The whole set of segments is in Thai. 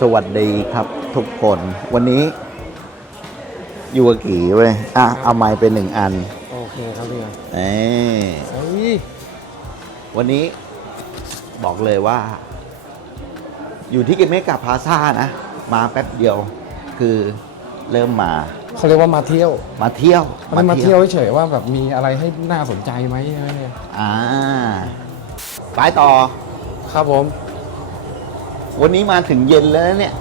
สวัสดีครับทุกคน วันนี้อยู่กับกี่เว้ยอะ เอาไม้ไปหนึ่งอัน โอเคครับพี่เอ้ยเฮ้ยวันนี้บอกเลยว่า อยู่ที่เกมเมกาพาซ่านะ มาแป๊บเดียวคือเริ่มมา เขาเรียกว่ามาเที่ยว มาเที่ยวมันมาเที่ยวเฉยๆว่าแบบมีอะไรให้น่าสนใจไหมใช่ไหมเนี่ยอ่าไปต่อ ครับผม วันนี้มาถึงเย็นแล้วนะเนี่ย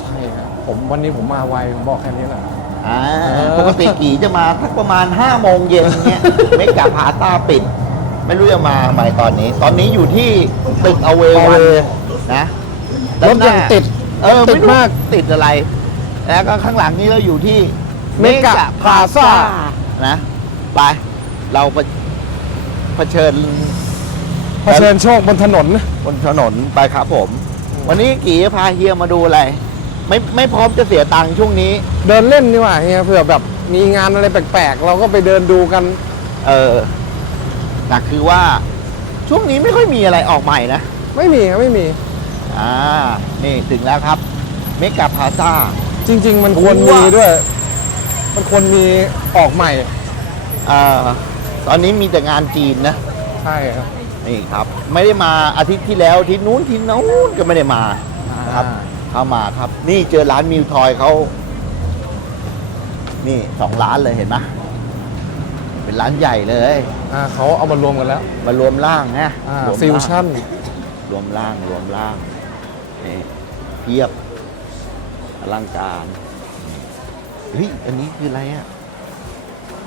ใช่ครับผมวันนี้ผมมาไวผมบอกแค่นี้แหละ อ่าเออ ปกติกี่จะมาทักประมาณ5โมงเย็นเนี่ยเมกาพาต้าปิด ไม่รู้จะมาไหมตอนนี้ ตอนนี้อยู่ที่ตึกอเววันนะรถยังติดเออติดไรู้มากติดอะไร แล้วก็ข้างหลังนี้เราอยู่ที่ Mega Plaza นะไปเราไปเผชิญเผชิญโชคบนถนนบนถนนไปครับผม วันนี้กี่จะพาเฮียมาดูอะไร ไม่ไม่พร้อมจะเสียตังค์ช่วงนี้ เดินเล่นดีกว่าเฮียเผื่อแบบมีงานอะไรแปลกๆ เราก็ไปเดินดูกัน เออหนักคือว่าช่วงนี้ไม่ค่อยมีอะไรออกใหม่นะ ไม่มีครับไม่มี อ่า นี่ถึงแล้วครับ เมกาพาซ่าจริง ๆ มันควรผมว่ามีมีด้วย มันควรมีออกใหม่เอ่อตอนนี้มีแต่งานจีนนะ ใช่ครับ นี่ครับ ไม่ได้มาอาทิตย์ที่แล้วอาทิตย์นู้นอาทิตย์นู้นก็ไม่ได้มาครับเข้ามาครับ นี่เจอร้านมิวทอยเขานี่สองร้านเลยเห็นไหมเป็นร้านใหญ่เลยอ่าเขาเอามารวมกันแล้ว มารวมร่างนะอ่ารวมฟิวร่างชั่นรวมร่างรวมร่างนี่เพียบอลังการเฮ้ยอันนี้คืออะไรอะ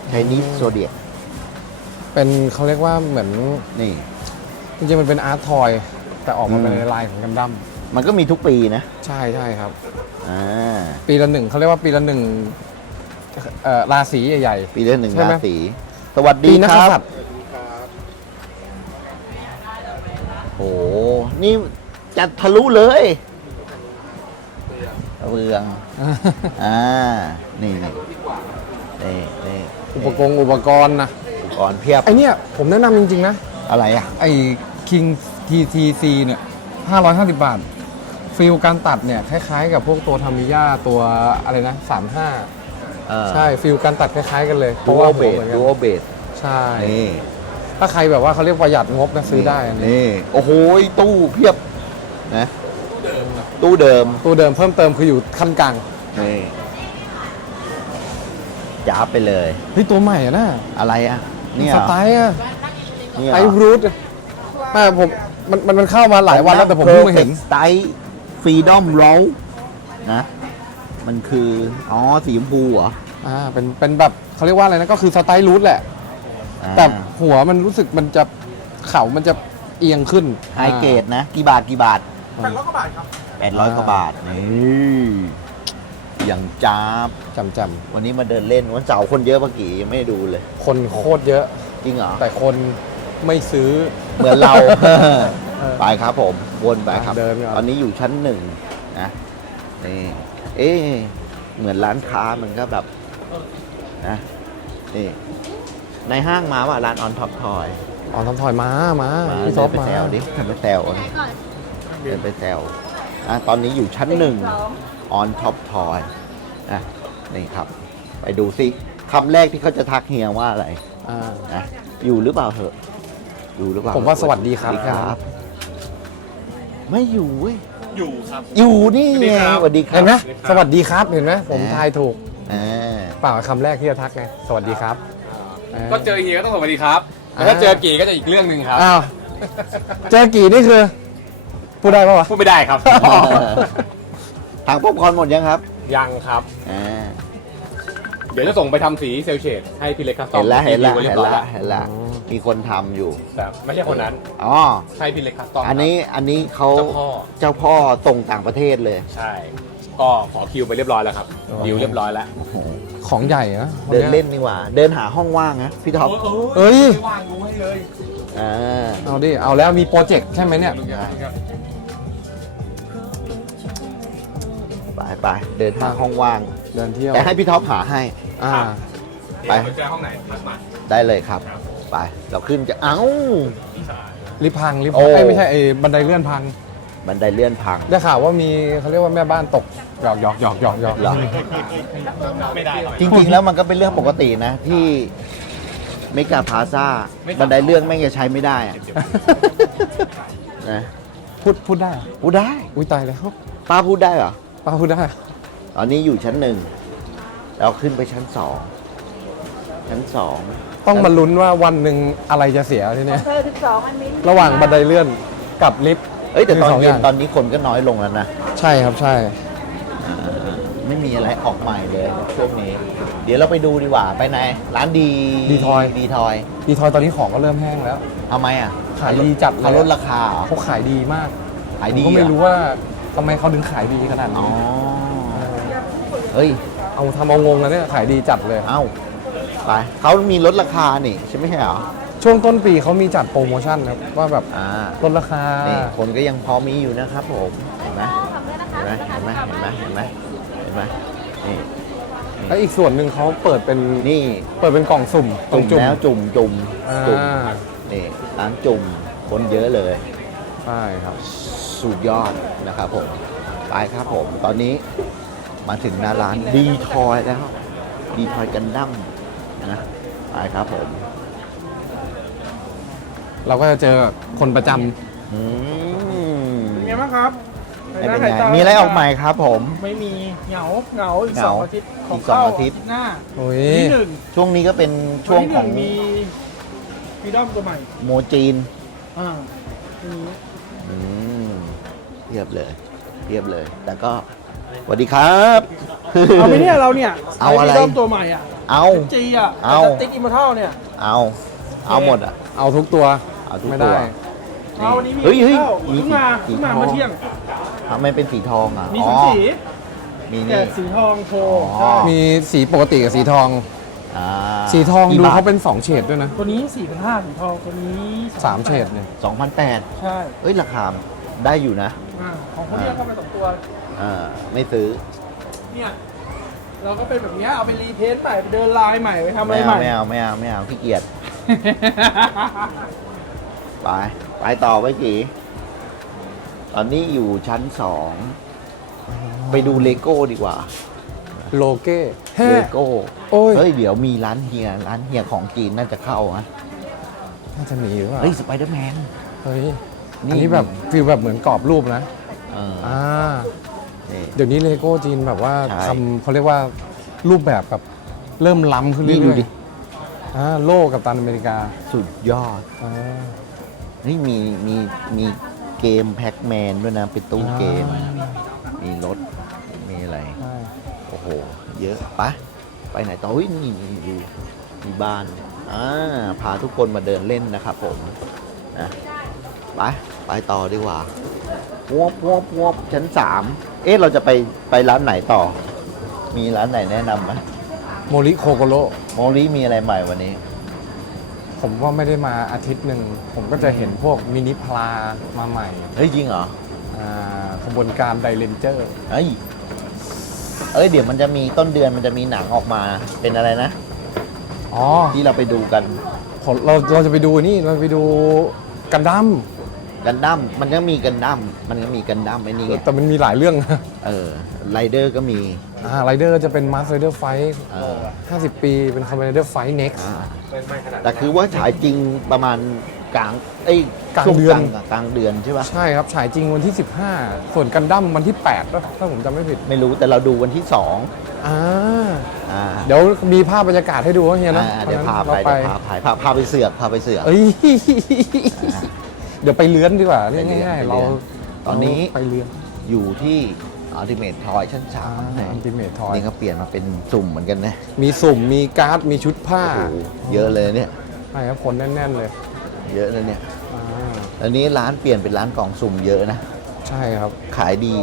ไชนีสโซเดียเป็นเขาเรียกว่าเหมือนนี่ จริงๆมันเป็นอาร์ตทอย แต่ออกมาอืมเป็นในลายของกันดั้มมันก็มีทุกปีนะใช่ใช่ครับ อ่าปีละหนึ่งเขาเรียกว่าปีละหนึ่งเอ่อราศีใหญ่ ปีละหนึ่งใช่ไหมราศีสวัสๆดีปีนักคกรับษัตริย์โอ้โหนี่จะทะลุเลยเรือง อ่า นี่นี่นี่นี่อุปกรณ์อุปกรณ์นะอุปกรณ์เพียบ ไอเนี้ยผมแนะนำจริงๆนะ อะไรอะ ไอ King TTC เนี่ย550 บาท ฟิลการตัดเนี่ยคล้ายๆ กับพวกตัวทามิยาตัวอะไรนะ 35เออใช่ฟิลการตัดคล้ายๆกันเลยดูโอเบหัวดหมือนกันดูโอเบดใช่นี่ถ้าใครแบบว่าเขาเรียกประหยัดงบนะซื้อได้อันนี้นี่ โอ้โหตู้เพียบนะตู้เดิมตัวเดิมเพิ่มเติมคืออยู่ขั้นกลางนี่ยับไปเลยเฮ้ยตัวใหม่อะนะอะไรอะเนี่ยสไตล์อะเนี่ยไอรูท ไม่ผมมันมันมันเข้ามาหลายวันแล้วแต่ผมเพิ่งมาเห็นสไตล์ฟรีดอมโรลนะ มันคือ อ๋อ สีชมพูเหรออ่าเป็นเป็นแบบเขาเรียกว่าอะไรนะก็คือสไตล์รูทแหละ อ่าแต่หัวมันรู้สึกมันจะเข่ามันจะเอียงขึ้นไฮเกรดนะ กี่บาทกี่บาทแปดร้อยกว่าบาทครับแปดร้อยกว่าบาท นี่อย่างจ้าบ จำจวันนี้มาเดินเล่นวันเสาร์คนเยอะเมื่อกี้ยังไม่ได้ดูเลยำคนโคตรเยอะ จริงเหรอ แต่คนไม่ซื้อ เหมือนเราเออไปครับผม วนไปครับ เดินก่อน ตอนนี้อยู่ชั้นหนึ่งนะนี่เอ๊ะเหมือนร้านค้ามันก็แบบนะนี่ในห้างมาว่าร้านออนท็อปทอยอ๋อทำถอยมามามาพี่ซเดิอนฟไปมาแซวดิเดินไปแซวเดินไปแซวอะตอนนี้อยู่ชั้นหนึ่ง ออนท็อปทอยอะนี่ครับ ไปดูสิคำแรกที่เขาจะทักเฮียว่าอะไรอ่านะอยู่หรือเปล่าเหอะ อยู่หรือเปล่าผมว่าสวัสดีครับสวัสดีครับ ไม่อยู่เว้ยอยู่ครับ อยู่นี่สวัสดีไงครับสวัสดีครัเห็บนไหมสวัสดีครับเห็นไหมผมแหมทายถูกอ่า เปล่าคำแรกที่จะทักไงสวัสดีครับก็เจอเฮียก็ต้องสวัสดีครับแต่ถ้าเจอกีก็จะอีกเรื่องหนึ่งครับ อ้าวเจอกี่นี่คือพูดได้ปะวะ พูดไม่ได้ครับทางป๊อปคอร์นหมดยังครับยังครับ อ่าเดี๋ยวจะส่งไปทำสีเซลเชดให้พี่เล็กครับเห็นแล้วเห็นแล้วรีเห็วินไว้รียบร้อยแล้วเห็นแล้ว มีคนทำอยู่แต่ไม่ใช่คนนั้น อ๋อใช่พี่เล็กครับตอมอันนี้อันนี้เขาเจ้าพ่อ เจ้าพ่อส่งต่างประเทศเลย ใช่ ก็ขอคิวไปเรียบร้อยแล้วครับดิวเรียบร้อยแล้วโอ้โหของใหญ่นะคเดินย เล่นดีกว่า เดินหาห้องว่างนะพี่ท็อปเอ้ย ไม่ว่างรู้ให้เลยอ่าเอาดิ เอาแล้วมีโปรเจกต์ใช่ไหมเนี่ยไปไปเดินหาห้องว่าง เดินเที่ยวแต่ให้พี่ท็อปหาให้ อ่า ไปไปเจอห้องไหนทักมา ได้เลยครับ ไป เราขึ้นจะเอ้า ลิฟต์พังลิฟต์โอ้พังเอ้ยไม่ใช่ไอ้บันไดเลื่อนพัง บันไดเลื่อนพัง ได้ข่าวว่ามีเขาเรียกว่าแม่บ้านตกหยอกหยอกหยอกหยอกหยอกเหรอ จริง ๆ แล้วมันก็เป็นเรื่องปกตินะ ที่เมกาพาซาบันไดเลื่อนแม่งจะใช้ไม่ได้อะนะพูดพูดได้เหรอพูดได้ อุ้ยตายแล้วป้าพูดได้เหรอ ป้าพูดได้ ตอนนี้อยู่ชั้นหนึ่ง เราขึ้นไปชั้นสอง ชั้นสอง ต้องมาลุ้นว่าวันหนึ่งอะไรจะเสียทีเนี้ยเธอถึงสองอันนี้ระหว่างบันไดเลื่อนกับลิฟต์เอ้ยแต่ตอนมีสองเย็อนย่างตอนนี้คนก็น้อยลงแล้วนะใช่ครับใช่อ่าไม่มีอะไรออกใหม่เลยช่วงนี้ เดี๋ยวเราไปดูดีกว่าไปไหนร้านดีดีทอย ดีทอยดีทอยตอนนี้ของก็เริ่มแห้งแล้วทำไมอะขายดีจัดเลย เขาลดราคาเหรอ เขาขายดีมากขายผมดีก็ไม่เหอรู้ว่าทำไมเขาถึงขายดีขนาดอ๋อนี้เฮ้ยเอาทำเอางงนะเนี่ยขายดีจัดเลย เอ้า ไปเขามีลดราคานี่ใช่ไหมใช่เหรอ ช่วงต้นปีเขามีจัดโปรโมชั่นครับว่าแบบอ่า ลดราคา นี่คนก็ยังพอมีอยู่นะครับผมเห็นไหมเห็นไหมเห็นไหมเห็นไหมเห็นไหมเห็นไหมนี่ แล้วอีกส่วนหนึ่งเขาเปิดเป็นนี่เปิดเป็นกล่องสุ่มจุ่มจุ่มแล้วจุ่มจุ่มอ่าจุ่มนี่ร้านจุ่มคนเยอะเลย ใช่ครับ สุดยอดนะครับผมไปครับผม ตอนนี้มาถึงหน้าร้านดีทอยแล้วดีทอยกันดั้ม นะไปครับผม เราก็จะเจอคนประจำอืมเป็นไงบ้างครับไม่เป็นไงมีอะไรออกใหม่ครับผม ไม่มีเหงาเหงาอีกเหสงาองอาทิตย์ของอีกสองเข้าอาทิตย์ หน้าโอ้ยที่หนึ่งช่วงนี้ก็เป็นช่วงของนที่หนึ่มีฟีดอมตัวใหม่โมจีนอ่าทีนี้อืมเรียบเลยเรียบเลย แต่ก็สวัสดีครับ เอาไหมเนี่ยเราเนี่ยเอาอะไรฟีดอมตัวใหม่อะเอา จีอะเอาสติ๊กอิมมอร์ทัลเนี่ยเอา เอาหมดอะ เอาทุกตัวเอาทุกไม่ตัวได้ เอาวันนี้มีเฮ้ยเฮ้ยเข้ามีเพิ่งมาสีเพิ่งมาทอง เมื่อเที่ยง ทำไมเป็นสีทองอะมีอ๋สอองสีมีแต่นี่ สีทองโชอ๋ว์อใช่มีสีปกติกับสีทอง อ่าสีทองกี่ดูบทเขาเป็น 2 เฉดด้วยนะตัวนี้สี่พันห้าสีทองตัวนี้3เฉดเนี่ย2,800ใช่เอ้ยราคาได้อยู่นะ อ่าของคนเนี้ยเข้าไปสองตัว อ่า ไม่ซื้อ เนี่ยเราก็เป็นแบบเนี้ยเอาไปรีเพนต์ใหม่ไปเดินลายใหม่ไปทำอะไรไม่ใหเอาม่ไม่เอาไม่เอาไม่เอาขี้เกียจไปไปต่อไปกี่ตอนนี้อยู่ชั้นสองไปดูเลโก้ดีกว่าโลเก้แฮ่เลโก้โอ้ยเฮ้ยเดี๋ยวมีร้านเฮียร้านเฮียของจีนน่าจะเข้าฮะน่าจะมีหรือเปล่าเฮ้ยสไปเดอร์แมน เฮ้ยนี่อันนี้แบบฟีลแบบเหมือนกรอบรูปนะ เอออ่า นี่ เดี๋ยวนี้เลโก้จีนแบบว่าใช่ ทำเขาเรียกว่ารูปแบบแบบเริ่มล้ำขึ้นนี่เรื่ดูอยดิ ๆอ่าโลกับตันอเมริกาสุดยอดอ่านี่มีมีมีเกมแพ็กแมนด้วยนะ เป็นตู้เกมมีรถ มีอะไร ใช่โอ้โห เยอะปะไปไหนต่อเฮ้ยนี่นี่ดูมีบ้านอ่าพาทุกคนมาเดินเล่นนะครับผมนะไปไปต่อดีกว่าพวบพวบพวบชั้นสาม เอ๊ะเราจะไปไปร้านไหนต่อ มีร้านไหนแนะนำไหมโมริโคโกโรโมลีมีอะไรใหม่วันนี้ ผมว่าไม่ได้มาอาทิตย์หนึ่ง ผมก็จะเห็นพวกมินิพลามาใหม่เฮ้ยจริงเหรออ่าขบวนการไดเรนเจอร์ เอ้ยเอ้ยเดี๋ยวมันจะมีต้นเดือนมันจะมีหนังออกมาเป็นอะไรนะ อ๋อที่เราไปดูกัน ผมเราเราจะไปดูนี่เราไปดูกันดั้ม กันดั้มมันก็มีกันดั้มมันก็มีกันดั้มไอ้นี่ไงแต่มันมีหลายเรื่องนะเออไรเดอร์ก็มีอ่าไรเดอร์จะเป็นมาสไรเดอร์ไฟเออ50ปีเป็นคอมเมดี้ไฟเน็กซ์ อ่าแต่คือว่าฉายจริงประมาณกลางเอ้ยกลางช่วเดือน กลางกลางเดือนใช่ปะใช่ครับฉายจริงวันที่ 15 ส่วนกันดั้มวันที่8ป่ะถ้าผมจำไม่ผิดไม่รู้แต่เราดูวันที่สองอ่าอ่าเดี๋ยวมีภาพบรรยากาศให้ดูว่าเฮียนะอ่าเดี๋ยวพาเราไปเดี๋ยวพาไปพาพาไปเสือกพาไปเสือก เอ้ยอ่า เดี๋ยวไปเลื้อนดีกว่าเรียกไปเลื้อนง่ายไปๆเลื้เราอนตอนนี้ไปเลื้อนอยู่ที่อัลติเมททอยชั้นสามอัลติเมททอยนี่เขาเปลี่ยนมาเป็นสุ่มเหมือนกันนะ มีสุ่มมีการ์ดมีชุดผ้าโอ้โหเยอะเลยเนี่ยใช่ครับคนแน่น ๆเลย เยอะเลยเนี่ยอ่าอันนี้ร้านเปลี่ยนเป็นร้านกล่องสุ่มเยอะนะ ใช่ครับ ขายดี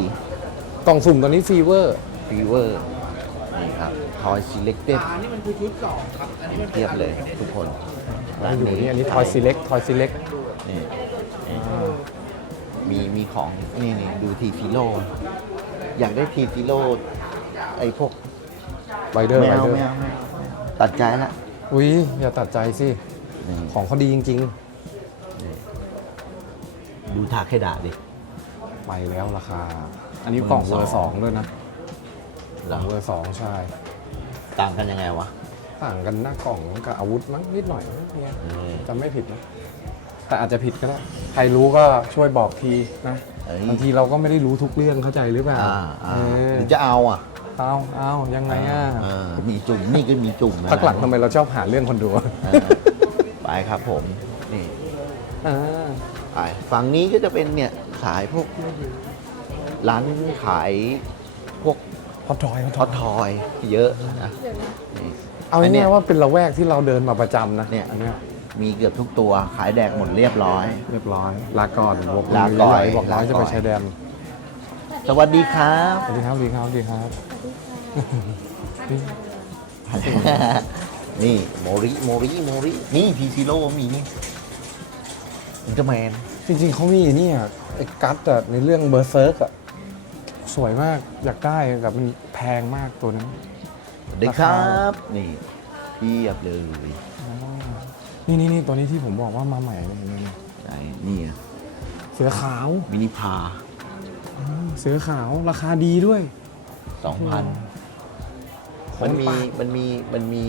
กล่องสุ่มตอนนี้ฟีเวอร์ฟีเวอร์นี่ครับทอยซีเล็กเต็ดอันนี้มันคือชุดสองครับ อันนี้มันเทียบเลยทุกคนอยู่นี่อันนี้ทอยซีเล็กทอยซีเล็กนี่ มีมีของนี่นี่ดูทีฟิโลอยากได้ทีฟิโลไอ้พวกไรเดอร์ไม่ไรเอาเดอไม่ร์เอาไม่เอาตัดใจละอุ้ยอย่าตัดใจสิ นี่ของเขาดีจริง ดูทาเคดะดิไปแล้วราคา อันนี้กล่องเวอร์สองด้วยนะเหกรล่อ องเวอร์สองใช่ ต่างกันยังไงวะต่างกันหน้ากล่องกับอาวุธมั้งนิดหน่อยเนี่ยอืมจำไม่ผิดนะ แต่อาจจะผิดก็ได้ ใครรู้ก็ช่วยบอกทีนะเอ้ย บางทีเราก็ไม่ได้รู้ทุกเรื่องเข้าใจหรือเปล่าอ่าอ่าเออหรือจะเอาอะเอาเอายังไงอะเออมีจุ่มนี่ก็มีจุ่มนะพักหลังทำไมเราชอบหาเรื่องคนดูเออไปครับผมนี่อ่า ไปฝั่งนี้ก็จะเป็นเนี่ยขายพวก ร้านขายพวกฮอตทอยทอดทอยเยอะนะนี่ เอาอันเนี้ง่ายยๆว่าเป็นละแวกที่เราเดินมาประจำนะเนี่ย อันเนี้ย มีเกือบทุกตัวขายแดกหมดเรียบร้อย เรียบร้อย ลาก่อนบอกลาก่อนบอกร้อยลาก่อนจะไปชายแดนสวัสดีครับสวัสดีครับสวัสดีครับสวัสดีครับนี่โมริโมริโมรินี่พีซีโร่มีนี่อุลตร้าแมนจริงๆเขามีเนี่ยไอ้กัตอะในเรื่องเบอร์เซิร์กอะสวยมากอยากได้แต่มันแพงมากตัวนั้นสวัสดีครับ นี่เพียบเลย นี่นี่นี่ตัวนี้ที่ผมบอกว่ามาใหม่เลยเนี่ยเนี่ยไหนนี่อะเสือขาวมินิพาอืมเสือขาวราคาดีด้วย สองพันขมัอนงมีป่ามันมีมันมี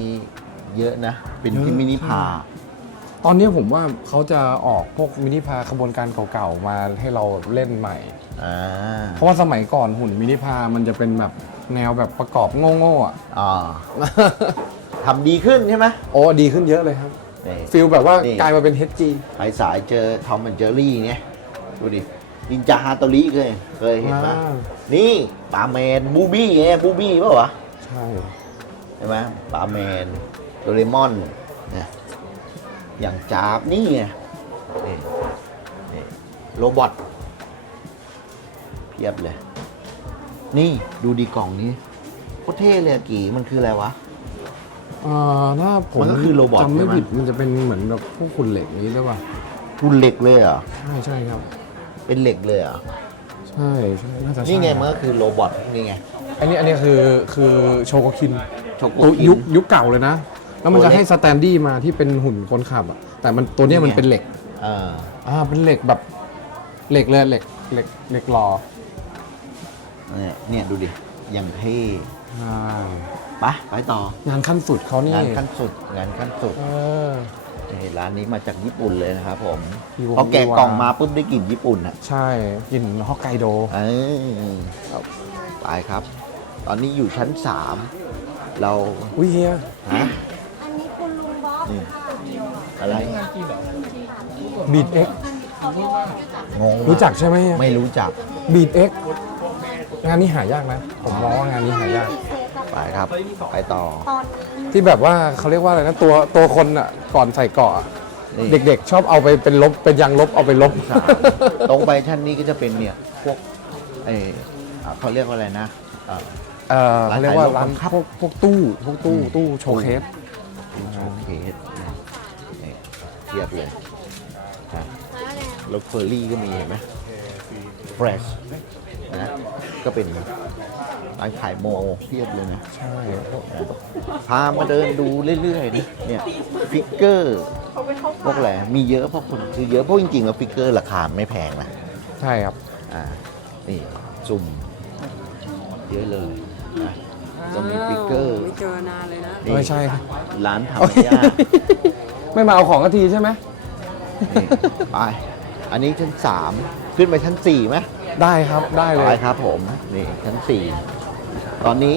เยอะนะ เป็นเยอะที่มินิพาตอนนี้ผมว่าเขาจะออกพวกมินิพาขบวนการเก่าๆมาให้เราเล่นใหม่ อ่า เพราะว่าสมัยก่อนหุ่นมินิพามันจะเป็นแบบแนวแบบประกอบโง่ๆอะ อ่าทำดีขึ้นใช่ไหมโอ้ดีขึ้นเยอะเลยครับ นี่ฟิลแบบว่านี่ กลายมาเป็น HG ไปสายเจอทอมแอนเจอรี่เนี่ยดูดินินจาฮาโตริเคยเคยเห็นไหมอ่านี่ปลาแมนบูบี้ไงบูบี้เปล่าวะใช่ ใช่ไหมปลาแมนโดเรมอนเนี่ยอย่างจาบนี่ไงนี่นี่โรบอทเพียบเลย นี่ดูดีกล่องนี้โคตรเท่เลยอะกี่มันคืออะไรวะ เอ่อถ้าผมมันก็คือโรบอทจำไม่ใช่ไหม ผิดมันจะเป็นเหมือนแบบพวกคุณเหล็กนี้ด้วยป่ะรุ่นเหล็กเลยเหรอใช่ใช่ครับ เป็นเหล็กเลยเหรอใช่ใช่น่าจะใช่นี่ไงมันก็คือโรบอทนี่ไง อันนี้อันนี้คือคือโชโกคินโชกุตัวคินยุคยุคเก่าเลยนะ แล้วมันตัวจะเล็กให้สแตนดี้มาที่เป็นหุ่นคนขับอะแต่มันตัวเนี้ยนี่ไง มันเป็นเหล็ก อ่าอ่าเป็นเหล็กแบบเหล็กเลยเหล็กเหล็กเหล็กหล่อเนี่ยเนี่ยดูดิอย่างเท่ใช่ ไปไปต่องานขั้นสุดเขานี่งานขั้นสุดงานขั้นสุดเออ นี่ร้านนี้มาจากญี่ปุ่นเลยนะครับผมมีวงพอแกะมีวางกล่องมาปุ๊บได้กลิ่นญี่ปุ่นอะใช่กลินฮอกไกโด เออไปครับ ตอนนี้อยู่ชั้น3เราอุ้ยเฮียฮะอันนี้คุณลุงบ๊อบนี่ค่ะอะไร บีดเอ็กงงรู้จักใช่ไหมเฮียไม่รู้จัก บีดเอ็กงานนี้หายากนะ ผมมองว่างานนี้หายากเซตอะ ไปครับ ไปต่อ ตอนนี้ที่แบบว่าเขาเรียกว่าอะไรนะตัวตัวคนอะก่อนใส่เกราะอะนี่ เด็กๆ ชอบเอาไปเป็นลบเป็นยางลบเอาไปลบใช่ตรงไปชั้นนี้ก็จะเป็นเนี่ยพวกเอออะเขาเรียกว่าอะไรนะเอ่อ เออเขาเรียกว่าร้าร้านนขายรถบังคับพวกพวกตู้พวกตู้อืมตู้โชว์เคส โชว์เคสนะนี่เทียบเลยนะรถเฟอร์รี่ก็มีเห็นไหมเฟรชนะก็เป็น ร้านขายโมเทียบเลยนะใช่พามาเดินดูเรื่อยๆนะเนี่ยฟิกเกอร์พวกอะไรมีเยอะเพราะคนคือเยอะเพราะจริงๆแล้วฟิกเกอร์ราคาไม่แพงนะใช่ครับอ่านี่จุ่มเยอะเลยนะก็มีฟิกเกอร์ไม่เจอนานเลยนะนี่ไม่ใช่ครับร้านทำยาไม่มาเอาของกะทีใช่ไหมนี่ไปอันนี้ชั้นสามขึ้นไปชั้นสี่ไหมได้ครับได้เลไปยครับผมนี่ชั้นสี่ ตอนนี้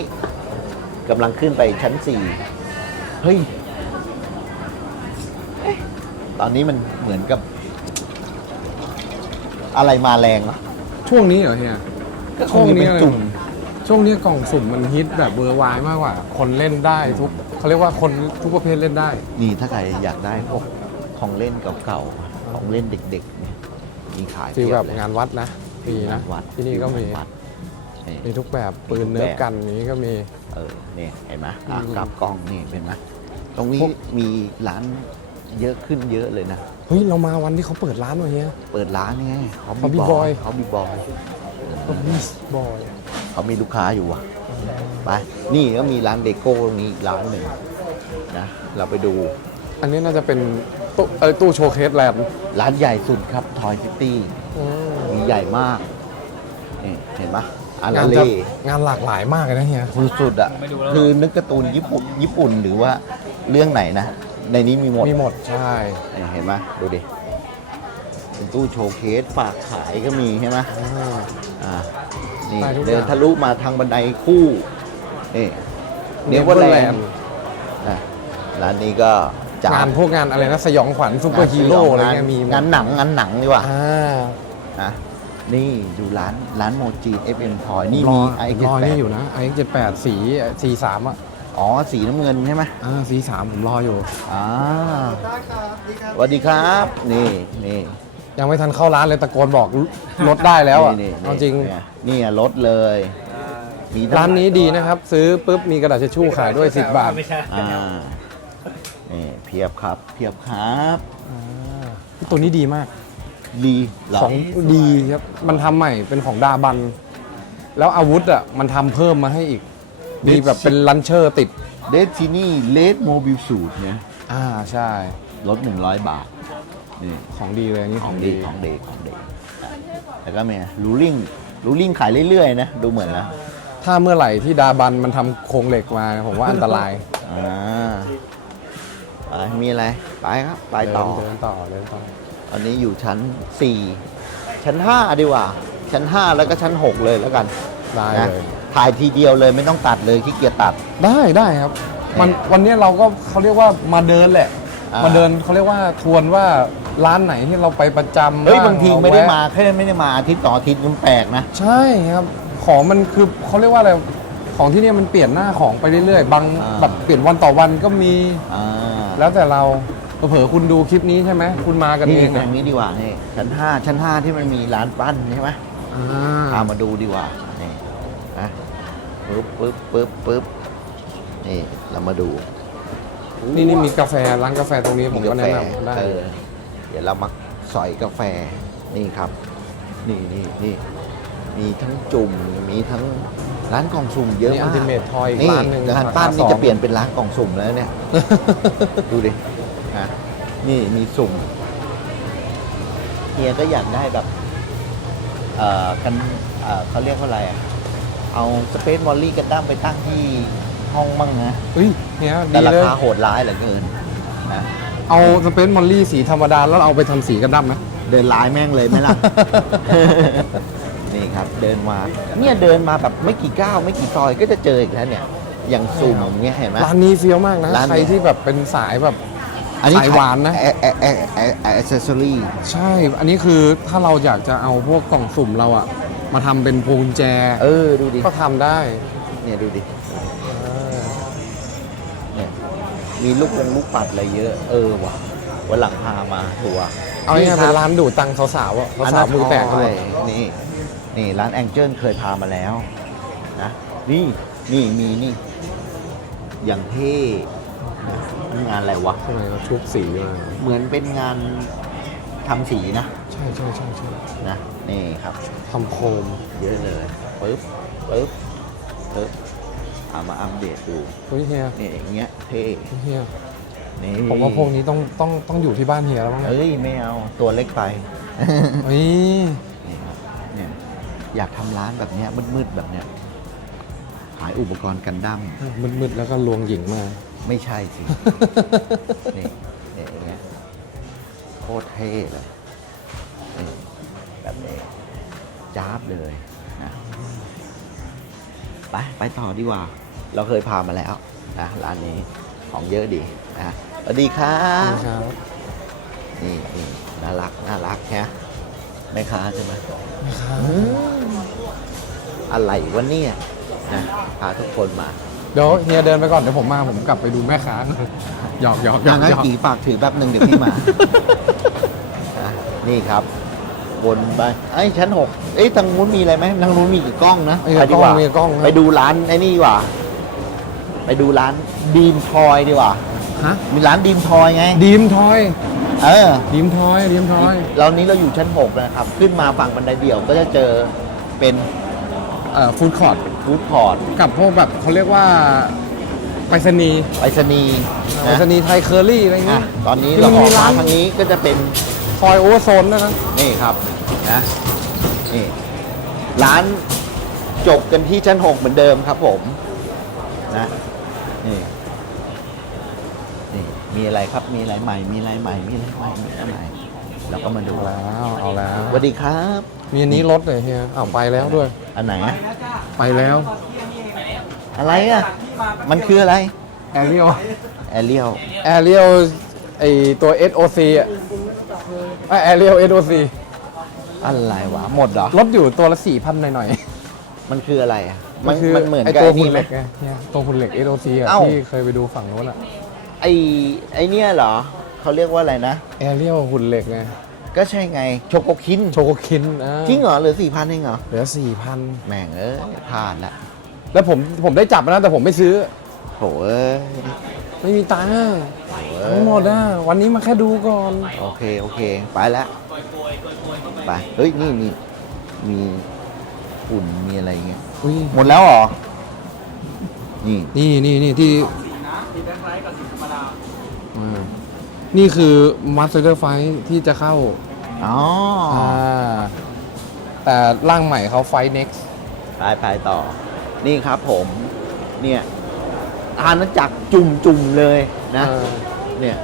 กำลังขึ้นไปชั้นสี่เฮ้ยเอ๊ะตอนนี้มันเหมือนกับ อะไรมาแรงวะ ช่วงนี้เหรอเฮียก็คช่วงงจะเป็นี้นจุ่ม ช่วงนี้กล่องสุ่มมันฮิตแบบเบอร์วายมากกว่า คนเล่นได้ทุกเขาเรียกว่าคนทุกประเภทเล่นได้ นี่ถ้าใครอยากได้พวกของเล่นเก่าๆ ของเล่นเด็กๆเนี่ยมีขายฟีลเพียแบบเลยงานวัดนะมีนะวัดที่นี่ก็มีวัด นี่ มีทุกแบบปืนเนื้อกันนี้ก็มี เออเนี่ยเห็นไหมอะอืมกลับกล้องนี่เป็นไหมตรงนี้พวก มีร้านเยอะขึ้นเยอะเลยนะ เฮ้ย เรามาวันที่เขาเปิดร้านวะเฮียเปิดร้านไงเขา Hobby มี Boy เขามีบอยบอยเขามีลูกค้าอยู่อะไปนี่ก็มีร้านเดโก้ตรงนี้อีกร้านหนึ่งนะเราไปดูอันนี้น่าจะเป็นตู้เออตู้โชว์เคสแลนด์ร้านใหญ่สุดครับทอยซิตี้ มีใหญ่มากนี่เห็นปะ อางารานเล่จะงานหลากหลายมากเลยนะเฮียสุดๆอะคือนึกการ์ตูนญี่ปุ่นญี่ปุ่นหรือว่าเรื่องไหนนะ ในนี้มีหมดมีหมดใช่นี่เห็นไหมดูดิเป็นตู้โชว์เคสฝากขายก็มีใช่ไหมอ่าอ่านี่ได้ทุกอย่างเดินทะลุมาทางบันไดคู่นี่เนเวอร์แลน Neverland ด์ร้านนี้ก็จะงานพวกงานอะไรนะสยองขวัญซูเปอร์ฮีโร่อะไรเงี้ยมีหมดงานหนังงานหนังดีกว่าอ่านะ นี่ดูร้านร้านโมจีน FM พอยนี่รมีอไอรอนี่อยู่นะไอเจ็ดแปดสีสีสามอะอ๋อ สีน้ำเงินใช่ไหมอ่าสีสามผมรออยู่อ่าสวัสดีครับ นี่นี่ยังไม่ทันเข้าร้านเลยตะโกนบอกลดได้แล้วอะนี่เอาจริงนี่นี่อะลดเลยมีทั้งร้านนี้ดีนะครับ ซื้อปุ๊บมีกระดาษทิชชู่ขายด้วย 10 บาทอ่านี่เพียบครับ เพียบครับตัวนี้ดีมาก ดีเหรอของดีครับ มันทำใหม่เป็นของดาบัน แล้วอาวุธอะมันทำเพิ่มมาให้อีก มีแบบเป็นลันเชอร์ติด เดทินี่เลดโมบิลสูตรเนี่ยอ่าใช่ ลด 100 บาท นี่ ของดีเลยอันนี่ขขอองงดีดี ของเด็กของเด็กแล้วก็เมียรูลิ่งรูลิ่งขายเรื่อยๆนะ ดูเหมือนแล้วถ้าเมื่อไหร่ที่ดาบันมันทำโครงเหล็กมาผมว่าอันตรายอ่าไปมีอะไร ไปครับ ไปต่อ เดินต่อเดินต่อ อันนี้อยู่ชั้น 4 ชั้น 5 ดีกว่า ชั้น 5 แล้วก็ชั้น 6 เลยแล้วกันได้นะเลยถ่ายทีเดียวเลยไม่ต้องตัดเลยขี้เกียจตัด ได้ได้ครับ มันวันนี้เราก็เขาเรียกว่ามาเดินแหละ อ่าม มาเดินเขาเรียกว่าทวนว่าร้านไหนที่เราไปประจำเฮ้ยบางทีไม่ได้เอแวะมาแค่ไม่ได้มาอาทิตย์ต่ออาทิตย์มันแปลกนะ ใช่ครับ ของมันคือเขาเรียกว่าอะไรของที่เนี่ยมันเปลี่ยนหน้าของไปเรื่อยๆบางอ่า แบบเปลี่ยนวันต่อวันก็มีอ่าแล้วแต่เรา เผลอๆคุณดูคลิปนี้ใช่ไหมคุณมากันนี่เองทางนี้ดีกว่านี่ชั้น5ชั้น5ที่มันมีร้านปั้นใช่ไหมอ่พาามาดูดีกว่านี่นะปึ๊บปึ๊บปึ๊บปึ๊บนี่เรามาดูนี่นี่มีกาแฟร้านกาแฟตรงนี้ผมก็แนะนำได้เออเดี๋ยวเรามาสอยกาแฟนี่ครับ นี่นี่นี่มีทั้งจุ่มมีทั้งร้านกล่องสุ่มเยอะนี่มาก Ultimate Toy อีกนี่ร้านหนึ่งร้านปั้นราคานี่สองจะเปลี่ยนเป็นร้านกล่องสุ่มแล้วเนี่ย ดูดิ นะนี่มีสุ่มเฮียก็อยากได้แบบ เอ่อกันเอ่อเขาเรียกว่าอะไรอะ เอาสเปซมอลลี่กันดั้มไปตั้งที่ห้องมั่งนะเฮ้ยเนี่ยแต่ดีราเลย คาโหดร้ายเหลือเกินนะเอาสเปนมอลลี่สีธรรมดาแล้วเอาไปทำสีกันดั้มไหมเดินร้ายแม่งเลยไหมล่ะ นี่ครับ เดินมา เนี่ยเดินมาแบบไม่กี่ก้าวไม่กี่ซอยก็จะเจออีกแล้วเนี่ย อย่างสุ่มอย่างเงี้ยเห็นไหม ร้านนี้เฟี้ยวมากนะ ร้านนี้ใครที่แบบเป็นสายแบบ สายหวานนะ แอแอแอแอแอเซสซอรี่ใช่ อันนี้คือถ้าเราอยากจะเอาพวกกล่องสุ่มเราอะมาทำเป็นพวงกุญแจ เออ ดูดิ ก็ทำได้ เนี่ยดูดิเนี่ยมีลูกวงลูกปัดอะไรเยอะ เออว่ะวันหลังพามาทัวร์เอาง่ายๆเป็นร้านดูดตังค์สาวๆอะสาวๆมือแตกกันหมดนี่ นี่ร้านแองเจิลเคยพามาแล้วนะ นี่ นี่มีนี่ อย่างเท่นี่ งานอะไรวะ ใช่ไหมเราชุบสีมาเหมือนเป็นงานทำสีนะใช่ใช่ใช่ใช่นะนี่ครับ ทำโคมเยอะเลยปึ๊บปึ๊บปึ๊บเอามาอัปเดตดูเฮ้ยเฮียนี่อย่างเงี้ยเท่เฮียนี่ผมว่าพวกนี้ต้องต้องต้องอยู่ที่บ้านเฮียแล้วมั้งเนี่ยเอ้ยไม่เอาตัวเล็กไป เฮ้ยนี่ครับเนี่ยอยากทำร้านแบบเนี้ยมืดๆแบบเนี้ยขายอุปกรณ์กันดั้มมืดๆแล้วก็ลวงหญิงมา ไม่ใช่สิ นี่นี่อย่างเงี้ยโคตรเท่เลยนี่แบบนี้จ้าบเลยนะไปไปต่อดีกว่า เราเคยพามาแล้วนะร้านนี้ของเยอะดีนะสวัสดีครับครับนี่นี่น่ารักน่ารักแค่แม่ค้าใช่ไหมอืมอะไรวะเนี่ยนะพาทุกคนมา เดี๋ยวเฮียเดินไปก่อนเดี๋ยวผมมาผมกลับไปดูแม่ค้าหยอกหยอกหยออย่างกนั้นหยอกกี่ฝากถือแป๊บหนึ่งเดี๋ยวพี่มานะนี่ครับวนไปไอ้ยชั้นหกเอ้ยทางนู้นมีอะไรไหมทางนู้นมีกี่กล้องนะมีไปกดีล้กองว่ามีกล้องครับไปดูร้านไอ้นี่ดีกว่า ไปดูร้านดีมทอยดีกว่า ฮะมีร้านดีมทอยไง ดีมทอยเออ ดีมทอยดีมทอยเรานี้เราอยู่ชั้น 6 นะครับ ขึ้นมาฝั่งบันไดเดี่ยวก็จะเจอเป็น เอ่อฟู้ดคอร์ท ฟู้ดคอร์ทกับพวกแบบเขาเรียกว่าไปรษณีย์ไปรษณีย์ไปรนะษณีย์ไทยเคอรี่อะไรอย่างอะเงี้ย ตอนนี้ที่เรามันอมีอกมาร้านทางนี้ก็จะเป็นทอยโอเวอร์โซนด้วยนะนี่ครับนะนี่ร้านจบกันที่ชั้นหกเหมือนเดิมครับผมนะนี่นี่มีอะไรครับมีอะไรใหม่ มีอะไรใหม่มีอะไรใหม่มีอะไรใหม่ เราก็มาดูเอาแล้วเอาแล้วสวัสดีครับ มีอันนี้รถเลยเฮียอ้าวไปแล้วด้วย อันไหนอะไปแล้วอะไรอะ มันคืออะไรแอเรียลแอเรียลแอเรียลไอตัว SOC อะแอเรียล SOC อะไรวะหมดเหรอรถอยู่ตัวละสี่พันหน่อยมันคืออะไรอะๆมันคือมันเหมือนไอกับตัวไอ้หุ่นี่นไหเหม ล็กไงเนี่ยตัวหุ่นเหล็ก SOC อะเอ้า ที่เคยไปดูฝั่งโน้นอะไอไอเนี่ยเหรอ เขาเรียกว่าอะไรนะ แอเรียลหุ่นเหล็กไงก็ใช่ไงโชโกคินโชโกคินอ่าจริงเหรอเหลือสี่พันเองเหรอ เหลือสี่พันแม่งเอ้ยพลาดละแล้วผมผมได้จับนะแต่ผมไม่ซื้อโถเอ้ยไม่มีตังค์อะโถเอ้ยทั้งหมดอะวันนี้มาแค่ดูก่อน โอเค โอเค ไปแล้วไป เฮ้ย นี่นี่มีฝุ่นมีอะไรเงี้ย อุ้ยหมดแล้วเหรอ นี่นี่นี่นี่ที่อ่า นี่คือมาสเตอร์ไฟที่จะเข้าอ๋ออ่าแต่ร่างใหม่เขาไฟ next ไปไปต่อ นี่ครับผม เนี่ยอาณาจักรจุ่มจุ่มๆเลยนะ เออเนี่ย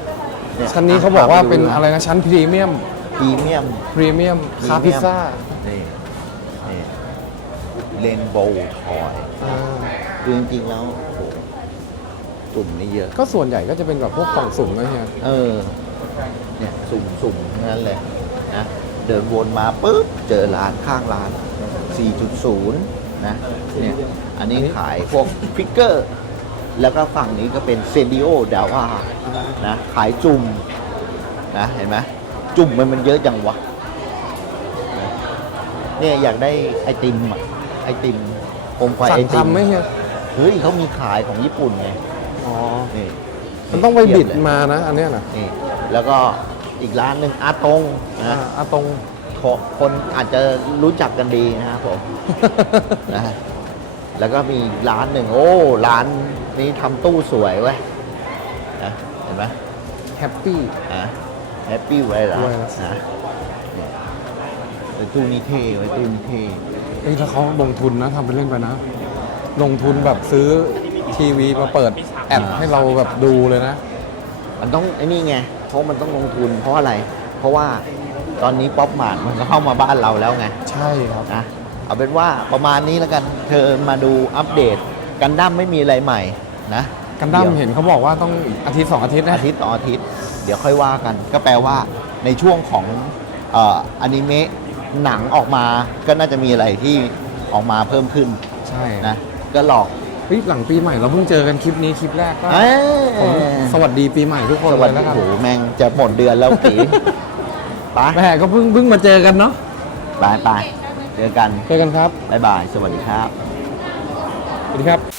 เยชั้นนี้เขาบอกว่าเป็นพาอะไรนะชั้นพรีเมียมพรีเมียม พรีเมียมคาพิซซ่านี่นี่เรนโบว์ทอย คือจริงๆแล้ว โอ้โหจุ่มนี่เยอะ ก็ส่วนใหญ่ก็จะเป็นแบบพวกกล่องสุ่มนะเฮียเออ เนี่ยสุ่มสุ่มทั้งนั้นเลยนะ เดินวนมาปุ๊บ เจอร้านข้างร้าน 4.0 นะ เนี่ย อันนี้ขายพวกฟิกเกอร์ แล้วก็ฝั่งนี้ก็เป็นเซดิโอดาวานะ ขายจุ่ม นะ เห็นไหมจุ่มมันมันเยอะจังวะ เนี่ยอยากได้ไอติมอะไอติมโคมไฟสั่ไองติม ทำไหมเฮีย เฮ้ยเขามีขายของญี่ปุ่นไง อ๋อ นี่มันต้องไปบิดเทียเลยมานะ อันเนี้ยนะนี่แล้วก็อีกร้านหนึ่งอาตงอ่านะอาตรงขอคนอาจจะรู้จักกันดีนะครับผมนะแล้วก็มีอีกร้านหนึ่งโอ้ ร้านนี้ทำตู้สวยเว้ยนะเห็นไหมแฮปปี้ อะแฮปปี้ไว้ละไว้ละนะเนี่ยไว้ตู้นี้เท่ไว้ตู้นี้เท่เฮ้ยถ้าเขาลงทุนนะทำเป็นเล่นไปนะ ลงทุนแบบซื้อ ทีวีมาเปิดแอดให้เราแบบดูเลยนะ มันต้องไอ้นี่ไง เพราะมันต้องลงทุนเพราะอะไร เพราะว่าตอนนี้ป๊อปมาร์ทมันก็เข้ามาบ้านเราแล้วไง ใช่ครับนะเอาเป็นว่าประมาณนี้แล้วกันเธอมาดูอัปเดต กันดั้มไม่มีอะไรใหม่นะกันดั้มดี๋ยวเห็นเขาบอกว่าต้องอาทิตย์สองอาทิตย์นะอาทิตย์ต่ออาทิตย์ เดี๋ยวค่อยว่ากัน ก็แปลว่าในช่วงของเอ่ออนิเมะหนังออกมาก็น่าจะมีอะไรที่ออกมาเพิ่มขึ้นใช่นะก็หลอก เฮ้ยหลังปีใหม่เราเพิ่งเจอกันคลิปนี้คลิปแรกก็เอ้ยผมสวัสดีปีใหม่ทุกคนสเลวัสยดีแล้วกันโหแม่งจะหมดเดือนแล้วปีไปแม่ก็เพิ่งเพิ่งมาเจอกันเนาะไปไปเจอกัน เจอกันครับ บ๊ายบาย สวัสดีครับ สวัสดีครับ